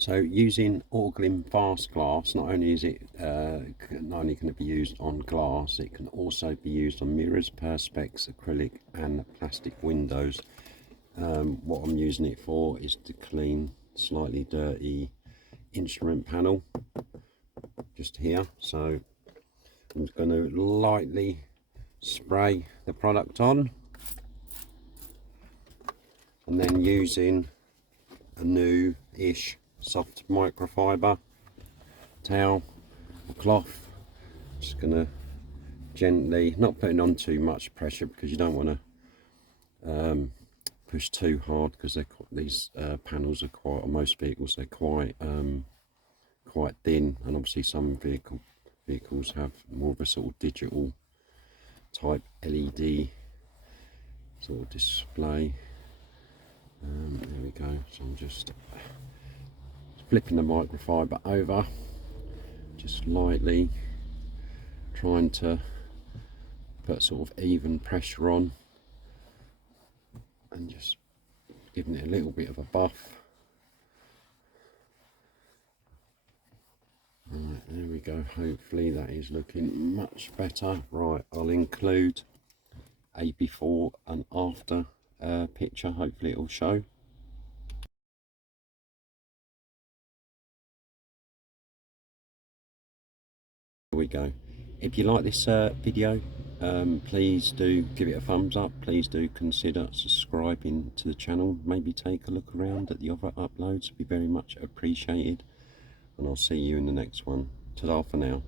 So using Autoglym fast glass, not only is it not only can it be used on glass, it can also be used on mirrors, perspex, acrylic and plastic windows. What I'm using it for is to clean slightly dirty instrument panel just here. So I'm just going to lightly spray the product on, and then using a new-ish soft microfiber towel or cloth, just going to gently, not putting on too much pressure because you don't want to push too hard, because these panels are quite, on most vehicles they're quite quite thin, and obviously some vehicles have more of a sort of digital type LED sort of display. There we go. So I'm just flipping the microfiber over, just lightly trying to put sort of even pressure on and just giving it a little bit of a buff. Right, there we go. Hopefully that is looking much better. Right, I'll include a before and after picture. Hopefully it will show. Here we go. If you like this video, please do give it a thumbs up. Please do consider subscribing to the channel. Maybe take a look around at the other uploads. It'd be very much appreciated. And I'll see you in the next one. Ta-da for now.